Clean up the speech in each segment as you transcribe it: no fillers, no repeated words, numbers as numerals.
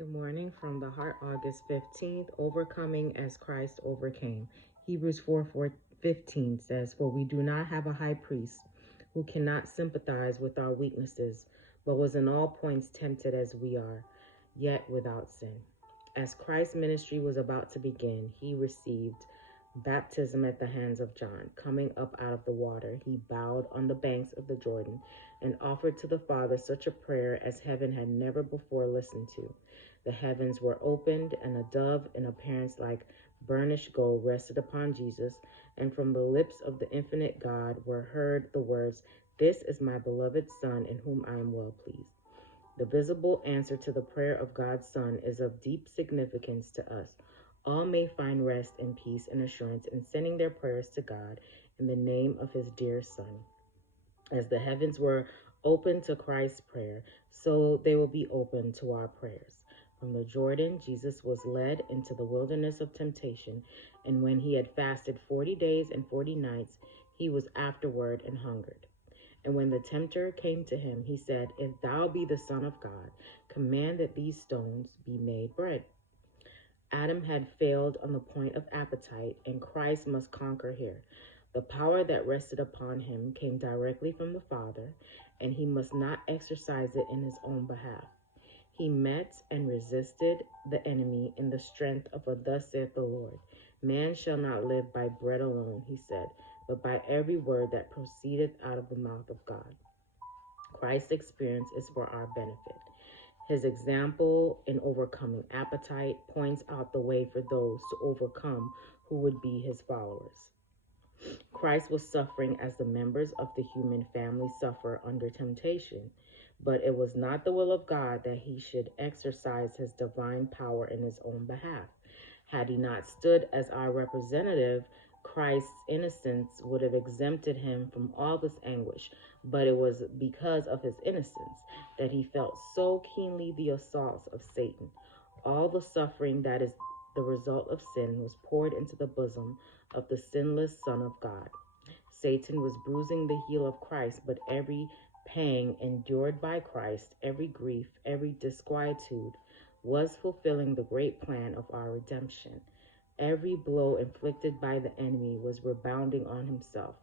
Good morning from the heart, August 15th, overcoming as Christ overcame. Hebrews 4:15 says, "For we do not have a high priest who cannot sympathize with our weaknesses, but was in all points tempted as we are, yet without sin." As Christ's ministry was about to begin, he received baptism at the hands of John. Coming up out of the water, he bowed on the banks of the Jordan and offered to the Father such a prayer as heaven had never before listened to. The heavens were opened, and a dove in appearance like burnished gold rested upon Jesus, and from the lips of the infinite God were heard the words, "This is my beloved Son, in whom I am well pleased." The visible answer to the prayer of God's Son is of deep significance to us. All may find rest and peace and assurance in sending their prayers to God in the name of his dear Son. As the heavens were open to Christ's prayer, so they will be open to our prayers. From the Jordan, Jesus was led into the wilderness of temptation, and when he had fasted 40 days and 40 nights, he was afterward and hungered. And when the tempter came to him, he said, "If thou be the Son of God, command that these stones be made bread." Adam had failed on the point of appetite, and Christ must conquer here. The power that rested upon him came directly from the Father, and he must not exercise it in his own behalf. He met and resisted the enemy in the strength of a "Thus saith the Lord." "Man shall not live by bread alone," he said, "but by every word that proceedeth out of the mouth of God." Christ's experience is for our benefit. His example in overcoming appetite points out the way for those to overcome who would be his followers. Christ was suffering as the members of the human family suffer under temptation, but it was not the will of God that he should exercise his divine power in his own behalf. Had he not stood as our representative, Christ's innocence would have exempted him from all this anguish, but it was because of his innocence that he felt so keenly the assaults of Satan. All the suffering that is the result of sin was poured into the bosom of the sinless Son of God. Satan was bruising the heel of Christ, but every pang endured by Christ, every grief, every disquietude, was fulfilling the great plan of our redemption. Every blow inflicted by the enemy was rebounding on himself.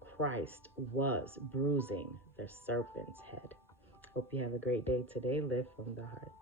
Christ was bruising the serpent's head. Hope you have a great day today. Live from the heart.